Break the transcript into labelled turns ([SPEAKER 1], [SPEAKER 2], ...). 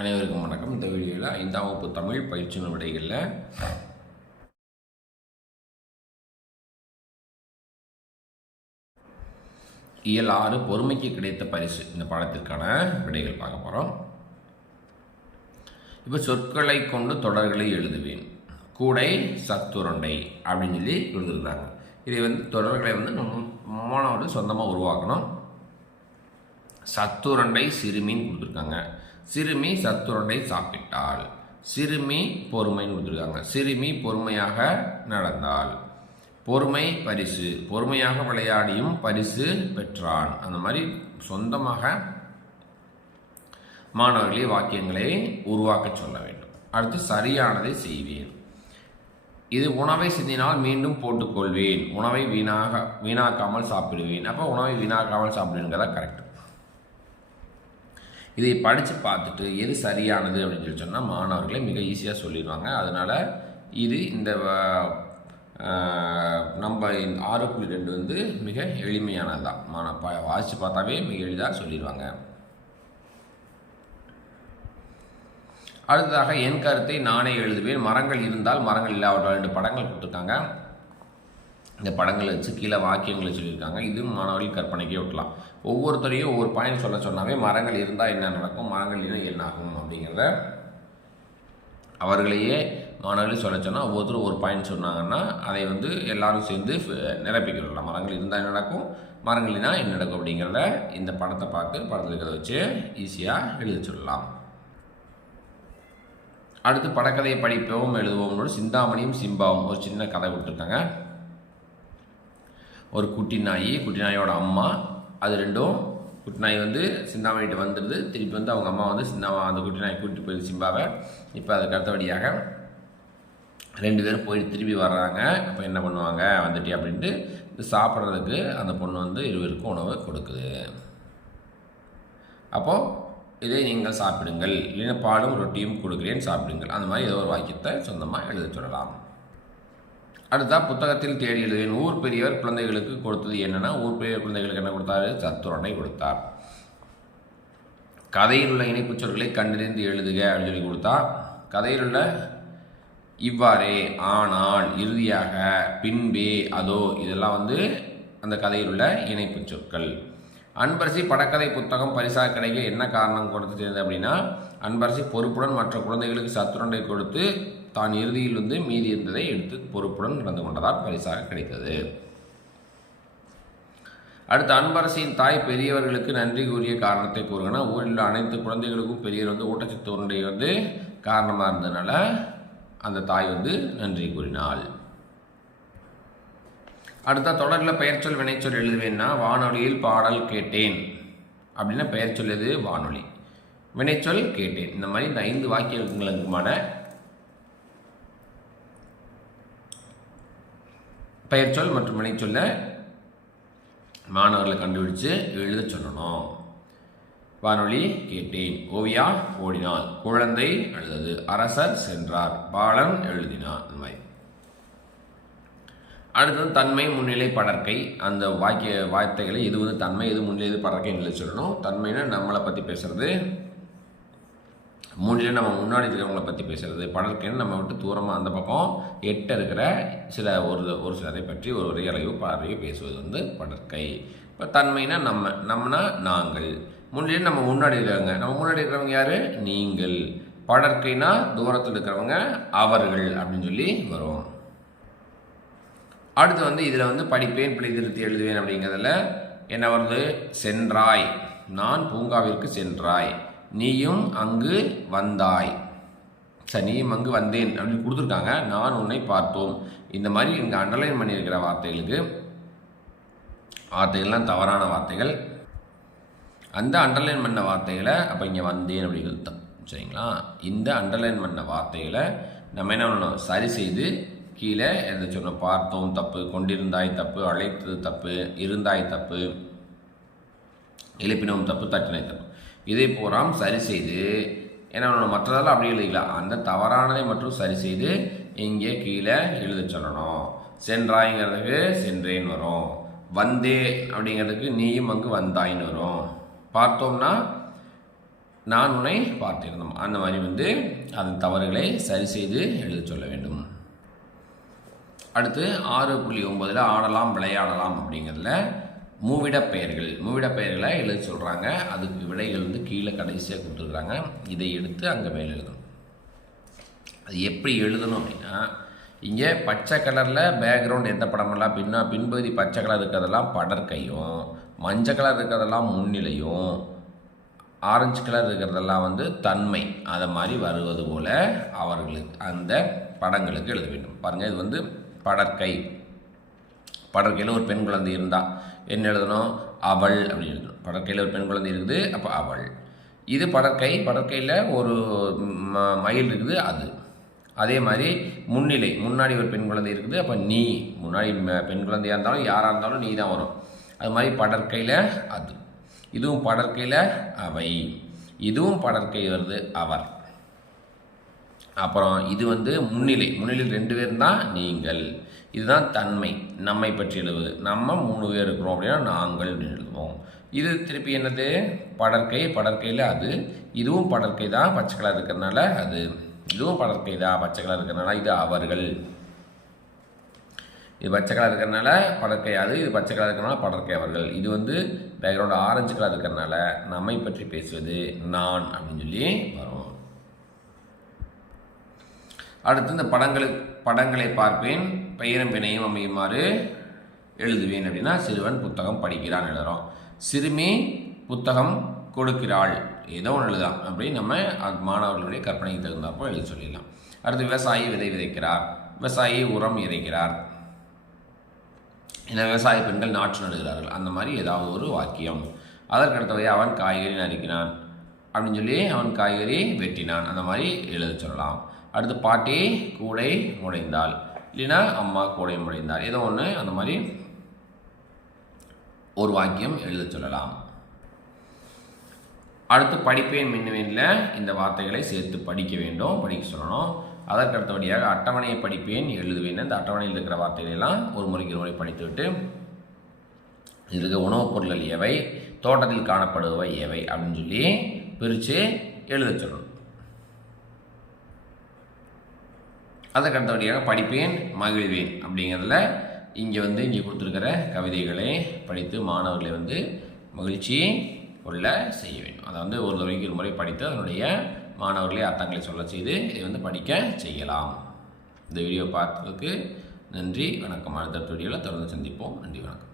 [SPEAKER 1] அனைவருக்கும் வணக்கம். இந்த வீடியோவில் ஐந்தாம் வகுப்பு தமிழ் பயிற்சி விடைகளில் இயல் ஆறு பொறுமைக்கு கிடைத்த பரிசு. இந்த பாடத்திற்கான விடைகள் பார்க்க போகிறோம் இப்போ சொற்களை கொண்டு தொடர்களை எழுதுவேன். கூடை சத்துருண்டை அப்படின்னு சொல்லி கொடுத்துருக்காங்க இதை வந்து தொடர்களை வந்து மாணவர்கள் சொந்தமாக உருவாக்கணும். சத்துரண்டை சிறுமின்னு கொடுத்துருக்காங்க. சிறுமி சத்துரண்டை சாப்பிட்டாள். சிறுமி பொறுமைன்னு கொடுத்துருக்காங்க. சிறுமி பொறுமையாக நடந்தாள். பொறுமை பரிசு. பொறுமையாக விளையாடியும் பரிசு பெற்றான் அந்த மாதிரி சொந்தமாக மாணவர்களே வாக்கியங்களை உருவாக்க சொல்ல வேண்டும். அடுத்து சரியானதை செய்வேன். இது உணவை சிந்தினால் மீண்டும் போட்டுக்கொள்வேன். உணவை வீணாக வீணாக்காமல் சாப்பிடுவேன். அப்போ உணவை வீணாக்காமல் சாப்பிடுங்கிறதா கரெக்ட். இதை படித்து பார்த்துட்டு எது சரியானது அப்படின்னு சொல்லி சொன்னால் மாணவர்களே மிக ஈஸியாக சொல்லிடுவாங்க. அதனால் இது இந்த நம்ம ஆறு புள்ளி ரெண்டு வந்து மிக எளிமையானது தான் மாணவ ப வாசித்து பார்த்தாவே மிக எளிதாக சொல்லிடுவாங்க. அடுத்ததாக என் கருத்தை நானே எழுதுவேன். மரங்கள் இருந்தால் மரங்கள் இல்லாவிட்டால் ரெண்டு படங்கள் கொடுத்துருக்காங்க. இந்த படங்களை வச்சு கீழே வாக்கியங்களை சொல்லியிருக்காங்க. இதுவும் மாணவர்கள் கற்பனைக்கே விட்டலாம் ஒவ்வொருத்தரையும் ஒவ்வொரு பாயிண்ட் சொல்ல சொன்னாவே மரங்கள் இருந்தால் என்ன நடக்கும் மரங்கள் இல்லை என்ன ஆகும் அப்படிங்கிறத அவர்களையே மாணவர்கள் சொல்ல சொன்னால் ஒவ்வொருத்தரும் ஒரு பாயிண்ட் சொன்னாங்கன்னா அதை வந்து எல்லாரும் சேர்ந்து நிரப்பிக்கலாம் மரங்கள் இருந்தால் என்ன நடக்கும் மரங்கள்னா என்ன நடக்கும் அப்படிங்கிறத இந்த படத்தை பார்த்து படத்தில் இருக்கிறத வச்சு ஈஸியாக எழுதி சொல்லலாம். அடுத்து படக்கதையை படிப்பவும் எழுதுவோம்னு சிந்தாமணியும் சிம்பாவும் ஒரு சின்ன கதை கொடுத்துருக்காங்க. ஒரு குட்டி நாய் குட்டி நாயோட அம்மா. அது ரெண்டும் குட்டி நாய் வந்து சிந்தாமணிகிட்ட வந்துடுது. திருப்பி வந்து அவங்க அம்மா வந்து சிந்தாமா அந்த குட்டி நாய் கூட்டிட்டு போயிடுது சிம்பாவை. இப்போ அதுக்கு அடுத்தபடியாக ரெண்டு பேரும் போய் திரும்பி வர்றாங்க. அப்போ என்ன பண்ணுவாங்க? வந்துட்டு அப்படின்ட்டு சாப்பிட்றதுக்கு அந்த பொண்ணு வந்து இருவருக்கும் உணவை கொடுக்குது. அப்போது இதை நீங்கள் சாப்பிடுங்கள். இல்லைன்னா பாலும் ரொட்டியும் கொடுக்குறேன் சாப்பிடுங்கள். அந்த மாதிரி ஏதோ ஒரு வாக்கியத்தை சொந்தமாக எழுத சொல்லலாம். அடுத்தா புத்தகத்தில் தேடி எழுதுவேன் ஊர் பெரியவர் குழந்தைகளுக்கு கொடுத்தது என்னென்னா ஊர் பெரியவர் குழந்தைகளுக்கு என்ன கொடுத்தாரு? சத்துரனை கொடுத்தார். கதையில் உள்ள இணைப்புச் சொற்களை கண்டறிந்து எழுதுக அப்படின்னு சொல்லி கொடுத்தா கதையில் உள்ள இவ்வாறே ஆனால் இறுதியாக பின்பே அதோ இதெல்லாம் வந்து அந்த கதையில் உள்ள இணைப்புச் சொற்கள். அன்பரசி படக்கதை புத்தகம் பரிசாக கிடைக்க என்ன காரணம் கொடுத்தது அப்படின்னா அன்பரசி பொறுப்புடன் மற்ற குழந்தைகளுக்கு சத்துரண்டை கொடுத்து தான் இறுதியில் வந்து மீதி இருந்ததை எடுத்து பொறுப்புடன் நடந்து கொண்டதால் பரிசாக கிடைத்தது. அடுத்து அன்பரசியின் தாய் பெரியவர்களுக்கு நன்றி கூறிய காரணத்தை கூறுங்கன்னா ஊரில் உள்ள அனைத்து குழந்தைகளுக்கும் பெரியவர் வந்து ஊட்டச்சத்து உருண்டை வந்து காரணமாக இருந்ததுனால அந்த தாய் வந்து நன்றி கூறினாள். அடுத்த தொடரில் பெயர்ச்சொல் வினைச்சொல் எழுதுவேன்னா வானொலியில் பாடல் கேட்டேன். அப்படின்னா பெயர்ச்சொல் எது? வானொலி. வினைச்சொல் கேட்டேன். இந்த மாதிரி இந்த ஐந்து வாக்கியங்களுக்குமான பெயர்ச்சொல் மற்றும் வினைச்சொல்ல மாணவர்களை கண்டுபிடிச்சு எழுத சொல்லணும். வானொலி கேட்டேன். ஓவியா ஓடினாள் குழந்தை எழுதது அரசர் சென்றார். பாலன் எழுதினார். இந்த மாதிரி அடுத்தது தன்மை முன்னிலை படற்கை. அந்த வாக்கிய வார்த்தைகளை இது வந்து தன்மை எது முன்னிலை படற்கைன்னு எழுதி சொல்லணும். தன்மைன்னு நம்மளை பற்றி பேசுறது. மூணுலேயும் நம்ம முன்னாடி இருக்கிறவங்கள பற்றி பேசுகிறது படற்கைன்னு நம்ம விட்டு தூரமாக அந்த பக்கம் எட்ட இருக்கிற சில ஒரு ஒரு சிலரை பற்றி ஒரு உரையளவு பார்வையோ பேசுவது வந்து படற்கை. இப்போ தன்மைனா நம்ம நம்மனா நாங்கள். முன்னிலையும் நம்ம முன்னாடி இருக்கிறவங்க நம்ம முன்னாடி இருக்கிறவங்க யார்? நீங்கள். படற்கைனா தூரத்தில் இருக்கிறவங்க அவர்கள் அப்படின்னு சொல்லி வரும். அடுத்து வந்து இதில் வந்து படிப்பேன் பிழை திருத்தி எழுதுவேன் அப்படிங்கிறதுல என்ன வருது? சென்றாய். நான் பூங்காவிற்கு சென்றாய். நீயும் அங்கு வந்தாய். சரி நீயும் அங்கு வந்தேன் அப்படின்னு கொடுத்துருக்காங்க. நான் உன்னை பார்த்தோம். இந்த மாதிரி இங்கே அண்டர்லைன் பண்ணியிருக்கிற வார்த்தைகளுக்கு வார்த்தைகள்லாம் தவறான வார்த்தைகள். அந்த அண்டர்லைன் பண்ண வார்த்தைகளை அப்போ இங்கே வந்தேன் அப்படிங்கிறது சரிங்களா? இந்த அண்டர்லைன் பண்ண வார்த்தைகளை நம்ம என்ன பண்ணணும்? சரி செய்து கீழே எதை சொன்னோம்? பார்த்தோம் தப்பு கொண்டிருந்தாய் தப்பு அழைத்தது தப்பு இருந்தாய் தப்பு எழுப்பினோம் தப்பு தட்டினை தப்பு. இதை பூராம் சரி செய்து. ஏன்னா மற்றதெல்லாம் அப்படி எழுதிக்கலாம் அந்த தவறானதை மட்டும் சரி செய்து இங்கே கீழே எழுத சொல்லணும். சென்றாய்ங்கிறதுக்கு சென்றேன்னு வரும். வந்தே அப்படிங்கிறதுக்கு நீயும் அங்கு வந்தாயின்னு வரும். பார்த்தோம்னா நான் உன்னை பார்த்திருந்தோம். அந்த மாதிரி வந்து அதன் தவறுகளை சரி செய்து எழுத சொல்ல வேண்டும். அடுத்து ஆறு புள்ளி ஒம்பதில் ஆடலாம் விளையாடலாம் அப்படிங்கிறதுல மூவிட பெயர்கள் மூவிட பெயர்களை எழுத சொல்கிறாங்க அதுக்கு விடைகள் வந்து கீழே கடைசியாக கொடுத்துருக்குறாங்க இதை எடுத்து அங்கே மேலே எழுதணும். அது எப்படி எழுதணும் அப்படின்னா இங்கே பச்சை கலரில் பேக்ரவுண்ட் எந்த படமெல்லாம் பின்னா பின்பகுதி பச்சை கலர் இருக்கிறதெல்லாம் படற்கையும் மஞ்சள் கலர் இருக்கிறதெல்லாம் முன்னிலையும் ஆரஞ்சு கலர் இருக்கிறதெல்லாம் வந்து தன்மை. அதை மாதிரி வருவது போல் அவர்களுக்கு அந்த படங்களுக்கு எழுத வேண்டும். பாருங்கள் இது வந்து படற்கை. படற்கையில் ஒரு பெண் குழந்தை இருந்தால் என்ன எழுதணும்? அவள் அப்படின்னு எழுதணும். படற்கையில் ஒரு பெண் குழந்தை இருக்குது அப்போ அவள். இது படற்கை. படற்கையில் ஒரு ம- மயில் இருக்குது அது. அதே மாதிரி முன்னிலை. முன்னாடி ஒரு பெண் குழந்தை இருக்குது அப்போ நீ. முன்னாடி பெண் குழந்தையாக இருந்தாலும் யாராக இருந்தாலும் நீ தான் வரும். அது மாதிரி படற்கையில் அது. இதுவும் படற்கையில் அவை. இதுவும் படற்கை வருது அவர். அப்புறம் இது வந்து முன்னிலை. முன்னிலையில் ரெண்டு பேர் தான் நீங்கள். இதுதான் தன்மை. நம்மை பற்றி எழுவது நம்ம மூணு பேர் இருக்கிறோம் அப்படின்னா நாங்கள் அப்படின்னு எழுதுவோம். இது திருப்பி என்னது? படற்கை. படற்கையில் அது இதுவும் படற்கை தான் பச்சை கலர் இருக்கிறனால அது இதுவும் படற்கை தான் பச்சை கலர் இருக்கிறனால இது அவர்கள். இது பச்சை கலர் இருக்கிறனால படற்கை அது இது பச்சை கலர் இருக்கிறனால படற்கை அவர்கள். இது வந்து பேக்ரவுண்ட் ஆரஞ்சு கலர் இருக்கிறனால நம்மை பற்றி பேசுவது நான் அப்படின்னு சொல்லி வரும். அடுத்து இந்த படங்களுக்கு படங்களை பார்ப்பேன். பெயரும் பிணையும் அமையுமாறு எழுதுவேன் அப்படின்னா சிறுவன் புத்தகம் படிக்கிறான் எழுதுறோம். சிறுமி புத்தகம் கொடுக்கிறாள். ஏதோ ஒன்று எழுதலாம். அப்படின்னு நம்ம மாணவர்களுடைய கற்பனைக்கு தகுந்தாப்போ எழுத சொல்லிடலாம். அடுத்து விவசாயி விதை விதைக்கிறார். விவசாயி உரம் இறைக்கிறார். இந்த விவசாய பெண்கள் நாற்று நடுகிறார்கள். அந்த மாதிரி ஏதாவது ஒரு வாக்கியம். அதற்கடுத்தவை அவன் காய்கறி நறுக்கினான். அப்படின்னு சொல்லி அவன் காய்கறி வெட்டினான். அந்த மாதிரி எழுத சொல்லலாம். அடுத்து பாட்டி கூடை முடைந்தாள். இல்லைனா அம்மா கூடை முடைந்தாள் ஏதோ ஒன்று அந்த மாதிரி ஒரு வாக்கியம் எழுத சொல்லலாம். அடுத்து படிப்பேன் மின்னுவேனில் இந்த வார்த்தைகளை சேர்த்து படிக்க வேண்டும் படிக்க சொல்லணும். அதற்கு அடுத்தபடியாக அட்டவணையை படிப்பேன் எழுதுவேன். இந்த அட்டவணையில் இருக்கிற வார்த்தைகளெல்லாம் ஒரு முறைக்கு ஒரு முறை படித்துவிட்டு இதுக்கு உணவுப் பொருட்கள் எவை தோட்டத்தில் காணப்படுபவை எவை அப்படின்னு சொல்லி பிரித்து எழுத சொல்லணும். அதற்கு அடுத்தபடியாக படிப்பேன் மகிழ்வேன் அப்படிங்கிறதுல இங்கே வந்து இங்கே கொடுத்துருக்கிற கவிதைகளை படித்து மாணவர்களை வந்து மகிழ்ச்சி கொள்ள செய்ய வேண்டும். அதை வந்து ஒரு தடவைக்கு ஒரு முறை படித்து அதனுடைய மாணவர்களை அர்த்தங்களை சொல்ல செய்து இதை வந்து படிக்க செய்யலாம். இந்த வீடியோ பார்த்ததுக்கு நன்றி. வணக்கம். அடுத்த வீடியோவில் தொடர்ந்து சந்திப்போம். நன்றி. வணக்கம்.